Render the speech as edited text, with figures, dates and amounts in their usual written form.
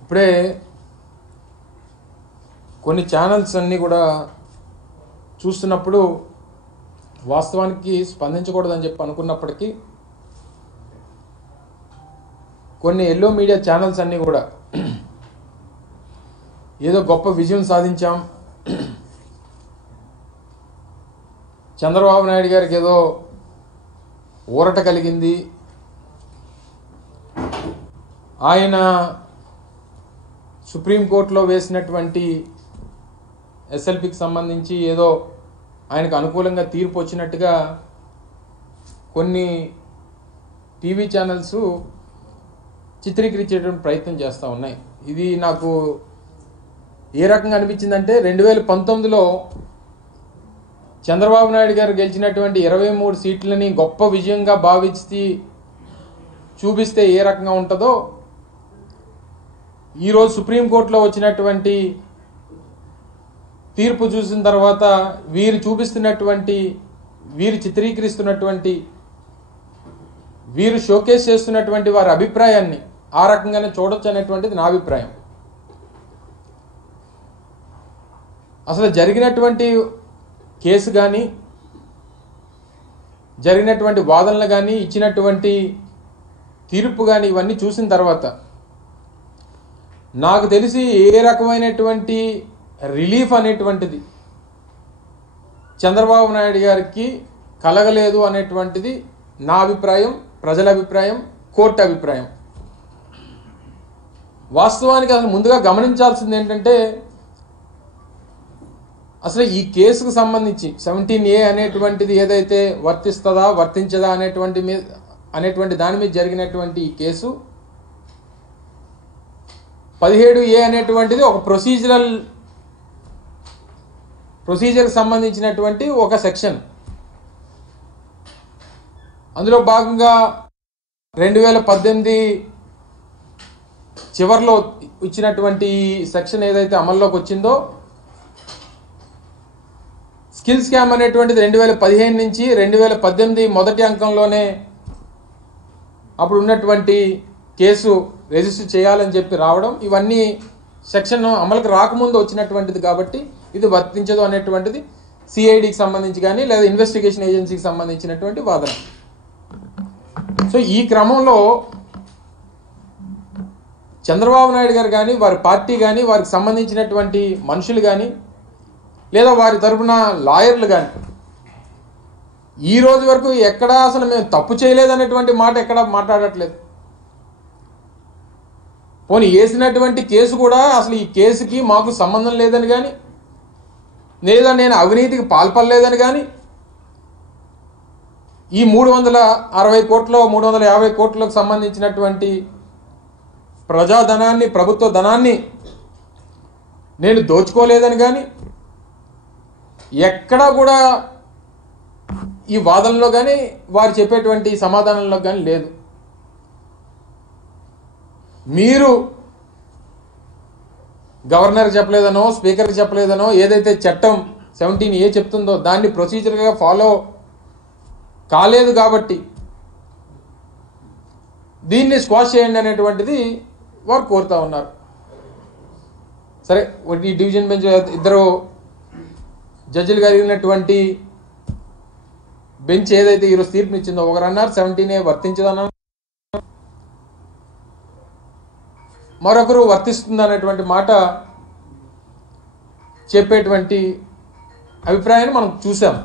ఇప్పుడే కొన్ని ఛానల్స్ అన్నీ కూడా చూస్తున్నప్పుడు వాస్తవానికి స్పందించకూడదని చెప్పి అనుకున్నప్పటికీ కొన్ని ఎల్లో మీడియా ఛానల్స్ అన్నీ కూడా ఏదో గొప్ప విజయం సాధించాం, చంద్రబాబు నాయుడు గారికి ఏదో ఊరట కలిగింది, ఆయన సుప్రీంకోర్టులో వేసినటువంటి ఎస్ఎల్పికి సంబంధించి ఏదో ఆయనకు అనుకూలంగా తీర్పు వచ్చినట్టుగా కొన్ని టీవీ ఛానల్స్ చిత్రీకరించేటువంటి ప్రయత్నం చేస్తూ ఉన్నాయి. ఇది నాకు ఏ రకంగా అనిపించిందంటే 2019లో చంద్రబాబు నాయుడు గారు గెలిచినటువంటి 23 సీట్లని గొప్ప విజయంగా భావించి చూపిస్తే ఏ రకంగా ఉంటుందో ఈరోజు సుప్రీంకోర్టులో వచ్చినటువంటి తీర్పు చూసిన తర్వాత వీరు చూపిస్తున్నటువంటి, వీరు చిత్రీకరిస్తున్నటువంటి, వీరు షోకేస్ చేస్తున్నటువంటి వారి అభిప్రాయాన్ని ఆ రకంగానే చూడొచ్చు అనేటువంటిది నా అభిప్రాయం. అసలు జరిగినటువంటి కేసు కానీ, జరిగినటువంటి వాదనలు కానీ, ఇచ్చినటువంటి తీర్పు కానీ ఇవన్నీ చూసిన తర్వాత నాకు తెలిసి ఏ రకమైనటువంటి రిలీఫ్ అనేటువంటిది చంద్రబాబు నాయుడు గారికి కలగలేదు అనేటువంటిది నా అభిప్రాయం, ప్రజల అభిప్రాయం, కోర్టు అభిప్రాయం. వాస్తవానికి అసలు ముందుగా గమనించాల్సింది ఏంటంటే అసలు ఈ కేసుకు సంబంధించి 17A అనేటువంటిది ఏదైతే వర్తిస్తుందా వర్తించదా అనేటువంటి దాని మీద జరిగినటువంటి ఈ కేసు 17A అనేటువంటిది ఒక ప్రొసీజర్కి సంబంధించినటువంటి ఒక సెక్షన్. అందులో భాగంగా 2018 చివరిలో ఇచ్చినటువంటి సెక్షన్ ఏదైతే అమల్లోకి వచ్చిందో, స్కిల్ స్కామ్ అనేటువంటిది 2015 నుంచి 2018 మొదటి అంకంలోనే అప్పుడు ఉన్నటువంటి కేసు రిజిస్టర్ చేయాలని చెప్పి రావడం, ఇవన్నీ సెక్షన్ అమలుకు రాకముందు వచ్చినటువంటిది కాబట్టి ఇది వర్తించదు అనేటువంటిది సిఐడికి సంబంధించి కానీ లేదా ఇన్వెస్టిగేషన్ ఏజెన్సీకి సంబంధించినటువంటి వాదన. సో ఈ క్రమంలో చంద్రబాబు నాయుడు గారు కానీ, వారి పార్టీ కానీ, వారికి సంబంధించినటువంటి మనుషులు కానీ, లేదా వారి తరఫున లాయర్లు కానీ ఈ రోజు వరకు ఎక్కడా అసలు మేము తప్పు చేయలేదనేటువంటి మాట ఎక్కడా మాట్లాడట్లేదు. పోనీ వేసినటువంటి కేసు కూడా అసలు ఈ కేసుకి మాకు సంబంధం లేదని కానీ, లేదా నేను అవినీతికి పాల్పడలేదని కానీ, ఈ 360 కోట్లు 350 కోట్లకు సంబంధించినటువంటి ప్రజాధనాన్ని, ప్రభుత్వ ధనాన్ని నేను దోచుకోలేదని కానీ ఎక్కడా కూడా ఈ వాదనలో కానీ వారు చెప్పేటువంటి సమాధానంలో కానీ లేదు. మీరు గవర్నర్కి చెప్పలేదనో, స్పీకర్కి చెప్పలేదనో, ఏదైతే చట్టం 17A చెప్తుందో దాన్ని ప్రొసీజర్గా ఫాలో కాలేదు కాబట్టి దీన్ని స్క్వాష్ చేయండి అనేటువంటిది వారు కోరుతూ ఉన్నారు. సరే, ఈ డివిజన్ బెంచ్ ఇద్దరు జడ్జిలు కలిగినటువంటి బెంచ్ ఏదైతే ఈరోజు తీర్పునిచ్చిందో, ఒకరు అన్నారు 17A వర్తించదన్నారు, మరొకరు వర్తిస్తుంది అనేటువంటి మాట చెప్పేటువంటి అభిప్రాయాన్ని మనం చూసాం.